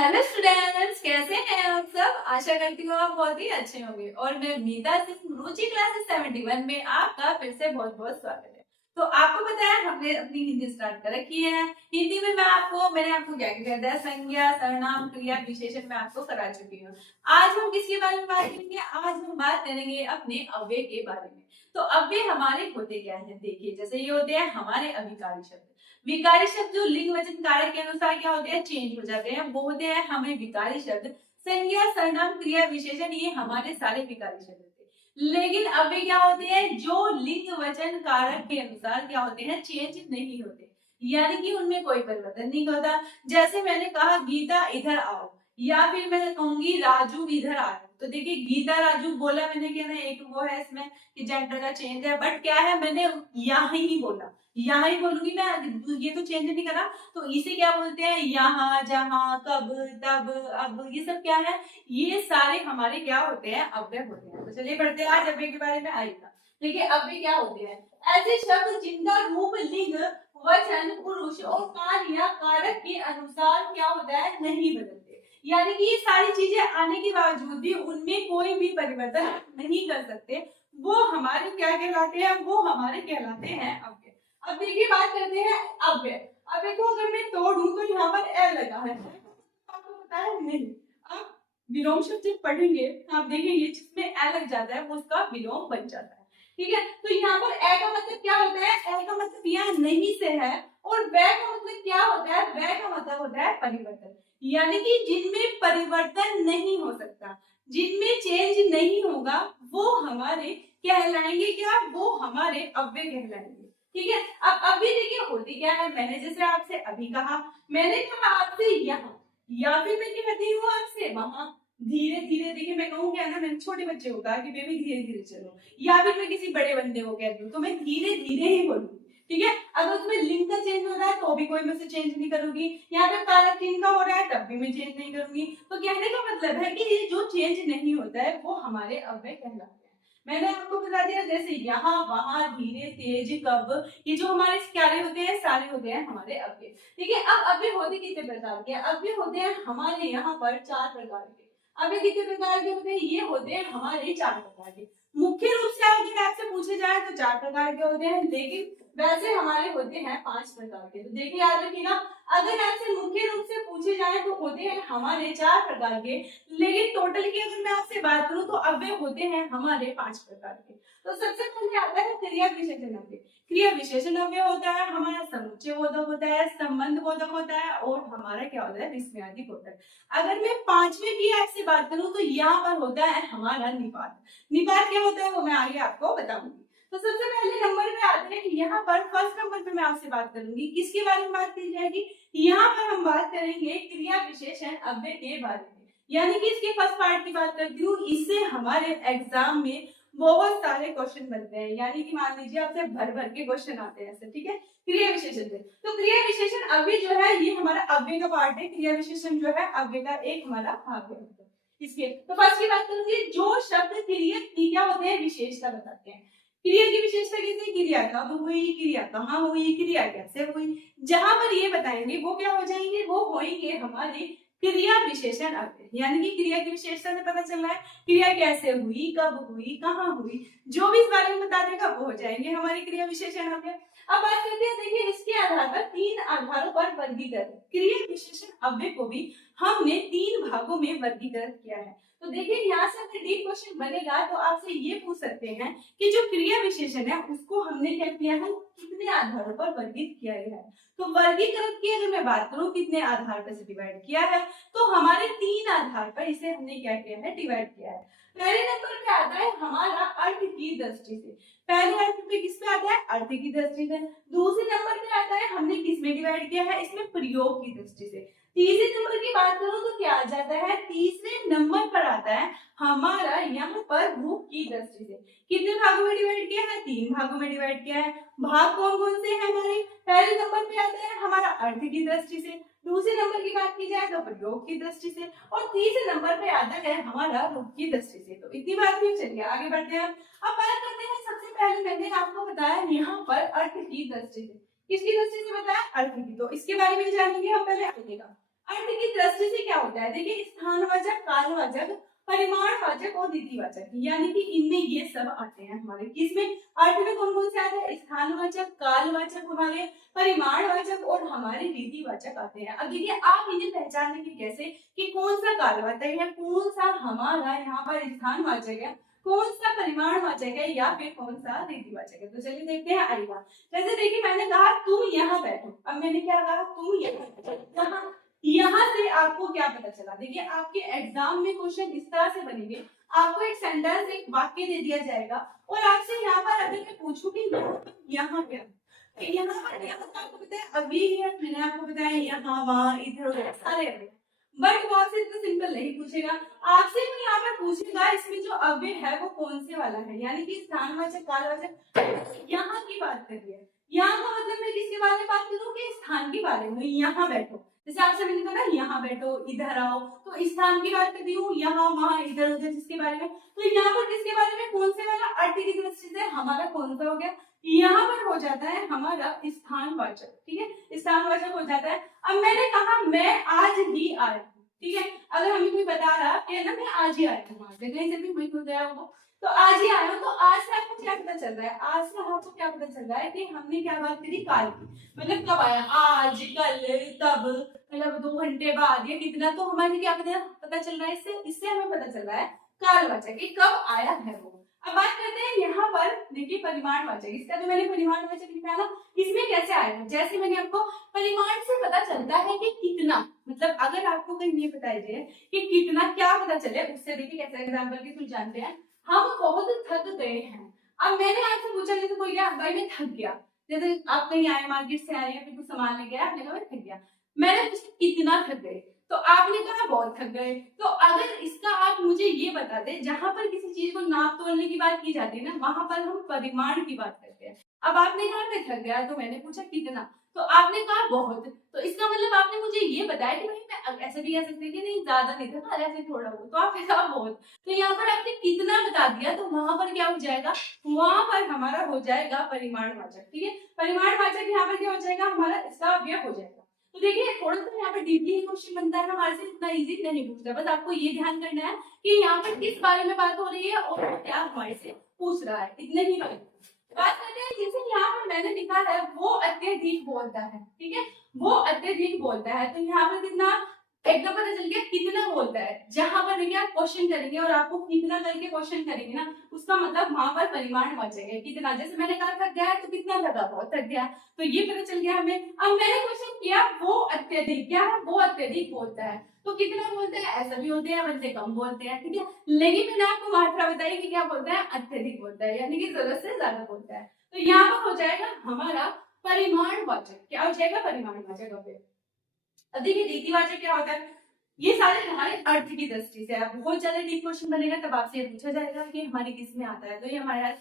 Hello students, कैसे हैं आप सब। आशा करती हूँ आप बहुत ही अच्छे होंगे। और मैं मीता सिंह, रुचि क्लासेस 71 में आपका फिर से बहुत बहुत स्वागत है। तो आपको पता है हमने अपनी हिंदी स्टार्ट कर रखी है। हिंदी में मैंने आपको क्या क्या दिया, संज्ञा, सर्वनाम, क्रिया, विशेषण मैं आपको करा चुकी हूँ। आज हम किसके बारे में बात करेंगे? आज हम बात करेंगे अपने अव्यय के बारे में। तो अव्यय हमारे होते क्या है, देखिए जैसे ये होते हैं हमारे अभिकारी शब्द। विकारी शब्द जो लिंग वचन कारक के अनुसार क्या होते हैं, चेंज हो जाते हैं, वो होते हैं हमें विकारी शब्द। संज्ञा, सर्वनाम, क्रिया, विशेषण, ये हमारे सारे विकारी शब्द होते हैं। लेकिन अव्यय क्या होते हैं, जो लिंग वचन कारक के अनुसार क्या होते हैं, चेंज नहीं होते, यानी कि उनमें कोई परिवर्तन नहीं होता। जैसे मैंने कहा गीता इधर आओ, या फिर मैं कहूंगी राजू इधर आओ, तो देखिए गीता राजू बोला मैंने, क्या ना एक वो है इसमें कि जेंडर का चेंज है, बट क्या है मैंने यहाँ ही बोला, यहाँ ही बोलूंगी मैं, ये तो चेंज नहीं करा। तो इसे क्या बोलते हैं, यहाँ, जहाँ, कब, तब, अब, ये सब क्या है, ये सारे हमारे क्या होते हैं, अव्यय होते हैं। तो चलिए पढ़ते हैं आज अव्यय के बारे में। आएगा देखिए अव्यय क्या होते हैं, ऐसे शब्द जिनका रूप, लिंग, वचन, पुरुष और काल या कारक के अनुसार क्या होता है, नहीं बदलते, यानी कि ये सारी चीजें आने के बावजूद भी उनमें कोई भी परिवर्तन नहीं कर सकते, वो हमारे क्या कहलाते हैं, वो हमारे कहलाते हैं अव्यय। अब देखिए बात करते हैं अव्यय। अव्यय को अगर मैं तोड़ूं तो यहाँ पर ए लगा है, आपको पता है नहीं। आप विलोम शब्द जब पढ़ेंगे आप देखेंगे जिसमें ए लग जाता है वो उसका विलोम बन जाता है। ठीक है, तो यहाँ पर ए का मतलब क्या होता है, ए का मतलब यहाँ नहीं से है, और वे का मतलब क्या होता है, वे का मतलब होता है परिवर्तन, यानी कि जिनमें परिवर्तन नहीं हो सकता, जिनमें चेंज नहीं होगा, वो हमारे कहलाएंगे क्या, वो हमारे अव्यय कहलाएंगे। ठीक है, अब अभी देखिए होती क्या है, मैंने जैसे आपसे अभी कहा, मैंने कहा आपसे यहाँ, या फिर मैं कहती हूँ आपसे वहां। धीरे धीरे देखिए मैं कहूँ क्या ना, मैंने छोटे बच्चे को कहा कि बेबी धीरे धीरे चलो, या फिर मैं किसी बड़े बंदे को कहती हूँ तो मैं धीरे धीरे ही बोलूंगी। ठीक है, अगर उसमें लिंग का चेंज हो रहा है तो भी कोई मैं चेंज नहीं करूंगी, यहाँ पे कारक चिन्ह का हो रहा है तब भी मैं चेंज नहीं करूंगी। तो कहने का मतलब है कि ये जो चेंज नहीं होता है वो हमारे अव्यय कहलाते हैं। मैंने आपको बता दिया जैसे यहाँ, वहां, धीरे, तेज, कब, ये जो हमारे क्यारे होते हैं सारे होते हैं हमारे अव्यय। ठीक है, अब अव्यय होते कितने प्रकार के, अव्यय होते हैं हमारे यहाँ पर 4 प्रकार के। अव्यय कितने प्रकार के होते हैं, ये होते हैं हमारे 4 प्रकार के। मुख्य रूप से अगर आपसे पूछे जाए तो 4 प्रकार के होते हैं, लेकिन वैसे हमारे होते हैं 5 प्रकार के। तो देखिए याद रखिएगा, अगर आपसे मुख्य रूप से पूछे जाए तो होते हैं हमारे 4 प्रकार के, लेकिन टोटल की अगर मैं आपसे बात करूं तो अव्यय होते हैं हमारे 5 प्रकार के। तो सबसे पहले आता है क्रिया विशेषण अव्यय। क्रिया विशेषण अव्यय होता है हमारा समुच्चय बोधक होता है, संबंध बोधक होता है, और हमारा क्या होता है, विस्मयादि बोधक। अगर मैं 5वें की आपसे बात करूं तो यहाँ पर होता है हमारा निपात। निपात क्या होता है वो मैं आगे आपको बताऊंगी। तो सबसे पहले नंबर पे आते हैं, यहाँ पर फर्स्ट नंबर पे मैं आपसे बात करूंगी, किसके बारे में बात की जाएगी, यहाँ पर हम बात करेंगे क्रिया विशेषण अव्यय के बारे में, यानी कि इसके फर्स्ट पार्ट की बात करती हूँ। इससे हमारे एग्जाम में बहुत सारे क्वेश्चन बनते हैं, यानी कि मान लीजिए आपसे भर भर के क्वेश्चन आते हैं ऐसे। ठीक है, क्रिया विशेषण से, तो क्रिया विशेषण अव्यय जो है ये हमारा अव्यय का पार्ट है। क्रिया विशेषण जो है अव्यय का एक हमारा भाग है। इसके तो फर्स्ट की बात करूंगी, जो शब्द क्रिया की क्या होते हैं, विशेषता बताते हैं। क्रिया की विशेषता कैसे, क्रिया कब हुई, क्रिया कहाँ हुई, क्रिया कैसे हुई, जहां पर ये बताएंगे वो क्या हो जाएंगे, वो होंगे हमारे क्रिया विशेषण अव्यय। यानी कि क्रिया की विशेषता से पता चल रहा है क्रिया कैसे हुई, कब हुई, कहाँ हुई, जो भी इस बारे में बता देगा वो हो जाएंगे हमारी क्रिया विशेषण अव्यय। अब बात करते हैं, देखिए इसके आधार पर 3 आधारों पर वर्गीकरण, क्रिया विशेषण अव्यय को भी हमने 3 भागों में वर्गीकृत किया है। तो देखिए यहाँ से अगर डीप क्वेश्चन बनेगा तो आपसे ये पूछ सकते हैं कि जो क्रिया विशेषण है उसको हमने क्या किया है, कितने आधारों पर वर्गीकृत किया गया है। तो वर्गीकृत की अगर मैं बात करूं कितने आधार पर से डिवाइड किया है, तो हमारे 3 आधार पर इसे हमने क्या किया है, डिवाइड किया है। पहले नंबर पे आता है हमारा अर्थ की दृष्टि से, पहले अर्थ पे किस पे आता है, अर्थ की दृष्टि से। दूसरे नंबर पे आता है हमने किसमें डिवाइड किया है, इसमें प्रयोग की दृष्टि से। तीसरे नंबर की बात करूं तो क्या आ जाता है, तीसरे नंबर पर आता है हमारा यहाँ पर रूप की दृष्टि से। कितने भागों में डिवाइड किया है, 3 भागों में डिवाइड किया है। भाग कौन कौन से हैं हमारे, पहले नंबर पे आता है हमारा अर्थ की दृष्टि से, दूसरे नंबर की बात की जाए तो प्रयोग की दृष्टि से, और तीसरे नंबर पे आता है हमारा रूप की दृष्टि से। तो इतनी बात नहीं, चलिए आगे बढ़ते हैं। अब बात करते हैं, सबसे पहले मैंने आपको बताया यहाँ पर अर्थ की दृष्टि से, किसकी दृष्टि से बताया, अर्थ की। तो इसके बारे में जानेंगे हम पहले। आइएगा अर्थ की दृष्टि से क्या होता है, देखिए स्थानवाचक, कालवाचक, परिमाणवाचक और रीतिवाचक, यानी कि इनमें ये सब आते हैं हमारे। किसमें, अर्थ में कौन कौन से आते हैं, स्थानवाचक, कालवाचक, हमारे परिमाणवाचक और हमारे रीतिवाचक आते हैं। अब देखिए आप इन्हें पहचानेंगे कैसे कि कौन सा कालवाचक है, कौन सा हमारा यहाँ पर स्थानवाचक है, कौन सा परिमाणवाचक है या फिर कौन सा रीतिवाचक है। तो चलिए देखते हैं आइएगा। जैसे देखिए मैंने कहा तुम यहाँ बैठो, अब मैंने क्या कहा, तुम यहाँ, यहाँ से आपको क्या पता चला, देखिए आपके एग्जाम में क्वेश्चन इस तरह से बनेंगे, आपको एक सेंटेंस, एक वाक्य दे दिया जाएगा और आपसे यहाँ पर अगर मैं पूछूं कि यहाँ क्या, तो यहाँ पर आपको पता है अभी है, मैंने आपको बताया यहाँ वहाँ इधर उधर सारे, बट वो आपसे इतना सिंपल नहीं पूछेगा, आपसे भी यहाँ पर पूछेगा इसमें जो अव्यय है वो कौन से वाला है, यानी कि स्थानवाचक, कालवाचक, यहाँ की बात करिए। यहाँ का मतलब मैं किसके बारे में बात करूँ कि स्थान के बारे में, यहाँ बैठो, जैसे आपसे मैंने कहा यहाँ बैठो, इधर आओ, तो स्थान की बात कर रही हूँ, यहाँ वहाँ इधर उधर जिसके बारे में, तो यहाँ पर किसके बारे में, कौन से वाला, अर्थ की दृष्टि से हमारा कौन सा हो गया, यहाँ पर हो जाता है हमारा स्थानवाचक, ठीक है, स्थानवाचक हो जाता है। अब मैंने कहा मैं आज ही आया, ठीक है, अगर हमें कोई बता रहा है ना मैं आज ही आया हूँ, कहीं से भी कोई खुद गया होगा तो आज ही आया हूँ, तो आज से आपको क्या पता चल रहा है, आज से आपको क्या पता चल रहा है कि हमने क्या बात करी, काल की, मतलब कब आया, आज, कल, तब, मतलब 2 घंटे बाद या कितना, तो हमारे क्या पता चल रहा है, इससे हमें पता चल रहा है कालवाचक कि कब आया है वो। अब बात करते हैं यहाँ पर, देखिए परिमाणवाचक, इसका जो मैंने परिमाणवाचक लिखा है ना, इसमें कैसे आएगा, जैसे मैंने आपको परिमाण से पता चलता है कि कितना, मतलब अगर आपको कहीं ये बताया जाए कि कितना, क्या पता चले उससे, देखिए कैसे एग्जाम्पल की, कुछ जानते हैं, हम बहुत थक गए हैं। अब मैंने आपसे पूछा, जैसे कोई गया भाई मैं थक गया, जैसे आप कहीं आए, मार्केट से आए या फिर कुछ सामान लेके आए, मैंने थक गया, मैंने पूछा कितना थक गए, तो आपने कहा बहुत थक गए। तो अगर इसका आप मुझे ये बता दें, जहां पर किसी चीज को नाप तोलने की बात की जाती है ना, वहां पर हम परिमाण की बात करते हैं। अब आपने कहा मैं थक गया, तो मैंने पूछा कितना, तो आपने कहा बहुत, तो इसका मतलब आपने मुझे ये बताया कि भाई मैं ऐसे भी कह सकते हैं कि नहीं ज्यादा नहीं था, ऐसे थोड़ा बहुत, तो आपने कहा बहुत, तो यहाँ पर आपने कितना बता दिया, तो वहां पर क्या हो जाएगा, वहां पर हमारा हो जाएगा परिमाणवाचक, ठीक है, परिमाणवाचक यहाँ पर क्या हो जाएगा, हमारा इसका अवयव हो जाएगा। तो देखिए थोड़ा सा यहाँ पर डीपली ही क्वेश्चन बनता है, हमारे से इतना इजी नहीं पूछता, बस आपको ये ध्यान करना है कि यहाँ पर किस बारे में बात हो रही है और क्या हमारे से पूछ रहा है, इतने ही बात करते हैं। जैसे यहाँ पर मैंने लिखा है वो अत्यधिक बोलता है, ठीक है, वो अत्यधिक बोलता है, तो यहाँ पर कितना एकदम पता चल गया कितना बोलता है, जहां पर देखिए आप क्वेश्चन करेंगे और आपको कितना करके क्वेश्चन करेंगे ना, उसका मतलब वहां पर परिमाणवाचक है कितना, जैसे मैंने कहा थक गया तो कितना लगा, बहुत थक गया, तो ये पता चल गया हमें। अब मैंने क्वेश्चन किया वो अत्यधिक, क्या है, वो अत्यधिक बोलता है, तो कितना बोलते हैं, ऐसा भी होते हैं बच्चे कम बोलते हैं, ठीक है, लेकिन मैंने आपको मात्रा बताई कि क्या बोलता है, अत्यधिक बोलता है, यानी कि जरूरत से ज्यादा बोलता है, तो यहाँ पर हो जाएगा हमारा परिमाणवाचक, क्या हो जाएगा, परिमाणवाचक हो गया। अब देखिए रीतिवाचक क्या होता है, ये सारे हमारे अर्थ की दृष्टि से, अब बहुत ज्यादा डीप क्वेश्चन बनेगा तब आपसे ये पूछा जाएगा कि हमारे किस में आता है, तो ये हमारे अर्थ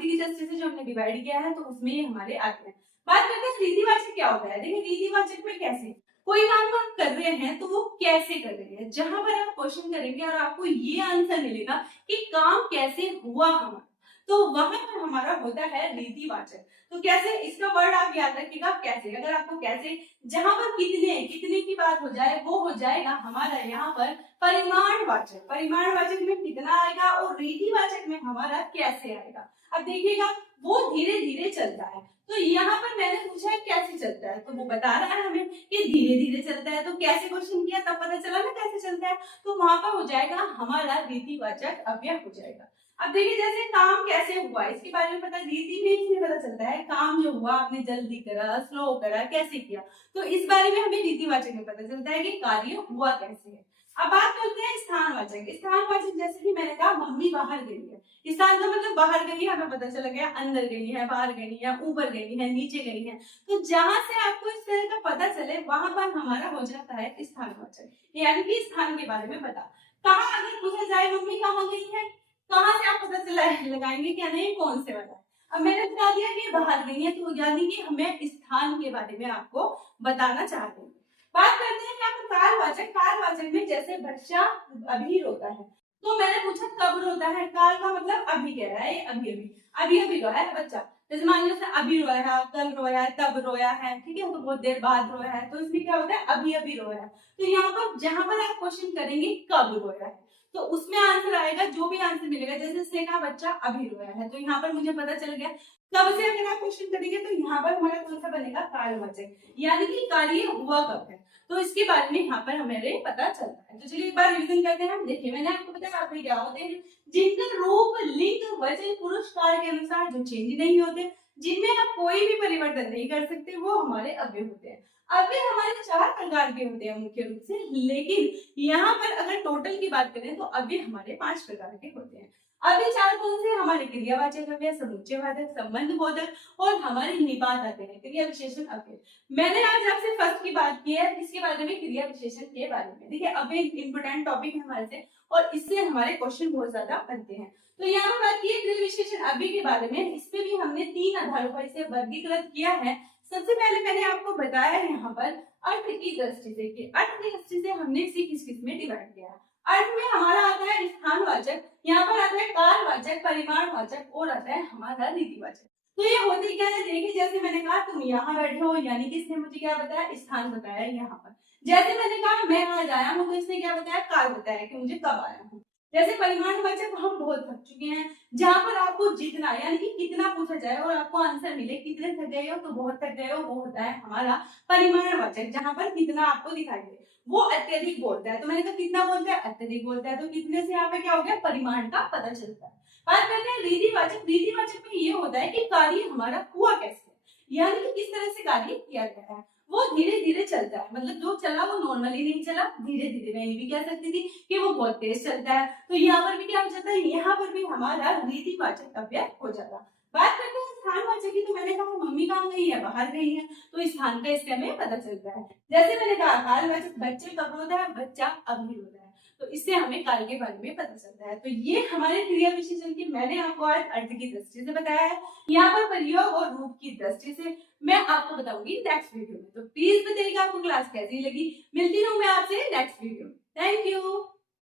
की दृष्टि से जो हमने डिवाइड किया है, तो उसमें ये हमारे आते हैं। बात करते हैं रीतिवाचक क्या होता है, देखिए रीतिवाचक में कैसे कोई काम आप कर रहे हैं तो वो कैसे कर रहे हैं, जहां पर आप क्वेश्चन करेंगे और आपको ये आंसर मिलेगा कि काम कैसे हुआ हमारा, तो वहां पर हमारा होता है रीतिवाचक। तो कैसे, इसका वर्ड आप याद रखिएगा, कैसे, अगर आपको कैसे, जहां पर कितने की बात हो जाए वो हो जाएगा हमारा यहाँ पर परिमाणवाचक, परिमाणवाचक में कितना आएगा और रीतिवाचक में हमारा कैसे आएगा। अब देखिएगा वो धीरे धीरे चलता है, तो यहाँ पर मैंने पूछा है कैसे चलता है, तो वो बता रहा है हमें कि धीरे धीरे चलता है, तो कैसे क्वेश्चन किया तब पता चला ना कैसे चलता है, तो वहां पर हो जाएगा हमारा रीतिवाचक अवयव हो जाएगा। अब देखिए जैसे काम कैसे हुआ इसके बारे में पता, रीति में इसमें पता चलता है काम जो हुआ आपने जल्दी करा, स्लो करा, कैसे किया, तो इस बारे में हमें रीतिवाचक में पता चलता है कि कार्य हुआ कैसे है। अब बात करते हैं स्थानवाचक। स्थानवाचक जैसे कि मैंने कहा मम्मी बाहर गई है, स्थान का मतलब बाहर गई है, हमें पता चला गया अंदर गई है, बाहर गई है, ऊपर गई है, नीचे गई है, तो जहां से आपको इस तरह का पता चले वहां पर हमारा हो जाता है स्थानवाचक, यानी कि स्थान के बारे में पता। कहाँ अगर पूछा जाए मम्मी कहाँ गई है, कहाँ से आप पता चला लगाएंगे क्या नहीं कौन से वाला। अब मैंने बता दिया कि बाहर गई है, तो यानी कि हमें स्थान के बारे में आपको बताना चाहते हैं। बात करते हैं यहाँ पर कालवाचक। कालवाचक में जैसे बच्चा अभी रोता है, तो मैंने पूछा कब रोता है, काल का मतलब अभी कह रहा है, अभी अभी रोया है बच्चा, जैसे मान लो उसने अभी रोया है, कल रोया है, तब रोया है, ठीक है, तो बहुत देर बाद रोया है, तो इसमें क्या होता है अभी अभी रोया है। तो यहाँ पर जहां पर आप क्वेश्चन करेंगे कब रोया है, तो उसमें आंसर आएगा, जो भी आंसर मिलेगा। जैसे इसने कहा बच्चा अभी रोया है, तो यहाँ पर मुझे पता चल गया। कब से अगर आप क्वेश्चन करेंगे तो यहाँ पर हमारा कौन सा बनेगा, कालवाचक, यानी कि कार्य हुआ कब है, तो इसके बारे में यहाँ पर हमें पता चलता है। तो चलिए एक बार रिविजन करते हैं। देखिए मैंने आपको बताया अभी क्या होते हैं, जिनका रूप लिंग वचन पुरुष काल के अनुसार जो चेंज नहीं होते, जिनमें आप कोई भी परिवर्तन नहीं कर सकते, वो हमारे अव्यय होते हैं। अव्यय हमारे 4 प्रकार के होते हैं मुख्य रूप से, लेकिन यहाँ पर अगर टोटल की बात करें तो अव्यय हमारे 5 प्रकार के होते हैं। अव्यय 4 कौन से, हमारे क्रियावाचक अव्यय, समुच्चयवाचक, संबंध बोधक और हमारे निपात आते हैं, क्रिया विशेषण अव्यय। मैंने आज आपसे फर्स्ट की बात की है, इसके बारे में क्रिया विशेषण के बारे में। देखिए अव्यय इंपोर्टेंट टॉपिक है हमारे से, और इससे हमारे क्वेश्चन बहुत ज्यादा बनते हैं। तो यहाँ पर बात की है क्रिया विशेषण अव्यय के बारे में, इस पे भी हमने 3 आधारों पर इसे वर्गीकृत किया है। सबसे पहले मैंने आपको बताया है यहाँ पर अर्थ की दृष्टि से, कि अर्थ की दृष्टि से हमने इसे किस किस में डिवाइड किया है। अर्थ में हमारा आता है स्थानवाचक, यहाँ पर आता है कालवाचक, परिमाणवाचक और आता है हमारा रीतिवाचक। तो ये होते क्या है, देखिए जैसे मैंने कहा तुम यहाँ बैठे हो, यानी कि इसने मुझे क्या बताया, स्थान बताया यहाँ पर। जैसे मैंने कहा मैं आज आया हूँ, तो इसने क्या बताया, काल बताया कि मुझे कब आया हूँ। जैसे परिमाणवाचक, हम बहुत थक चुके हैं, जहां पर आपको जितना यानी कि कितना पूछा जाए और आपको आंसर मिले कितने थक गए हो, तो बहुत थक गए हो, वो होता है हमारा परिमाणवाचक, जहां पर कितना आपको दिखाई दे। वो अत्यधिक बोलता है, तो मैंने कहा कितना बोलता है, अत्यधिक बोलता है, तो कितने से यहाँ पे क्या हो गया, परिमाण का पता चलता है। बात करते हैं रीतिवाचक। रीतिवाचक में ये होता है कि कार्य हमारा हुआ कैसे, यानी कि किस तरह से कार्य किया गया है। वो धीरे धीरे चलता है, मतलब जो चला वो नॉर्मली नहीं चला, धीरे धीरे। मैं ये भी कह सकती थी कि वो बहुत तेज चलता है, तो यहाँ पर भी क्या हो जाता है, यहाँ पर भी हमारा रीतिवाचक अव्यय हो जाता है। बात करते हैं स्थानवाचक की, तो मैंने कहा मम्मी कहाँ गई है, बाहर गई है, तो स्थान का इससे हमें पता चलता है। जैसे मैंने कहा कालवाचक, बच्चे कब रोता है, बच्चा अभी रोता है, तो इससे हमें काल के बारे में पता चलता है। तो ये हमारे क्रिया विशेषण की मैंने आपको आज अर्थ की दृष्टि से बताया है। यहाँ पर प्रयोग और रूप की दृष्टि से मैं आपको बताऊंगी नेक्स्ट वीडियो में। तो प्लीज बताइएगा आपको क्लास कैसी लगी। मिलती हूँ मैं आपसे नेक्स्ट वीडियो में। Thank you.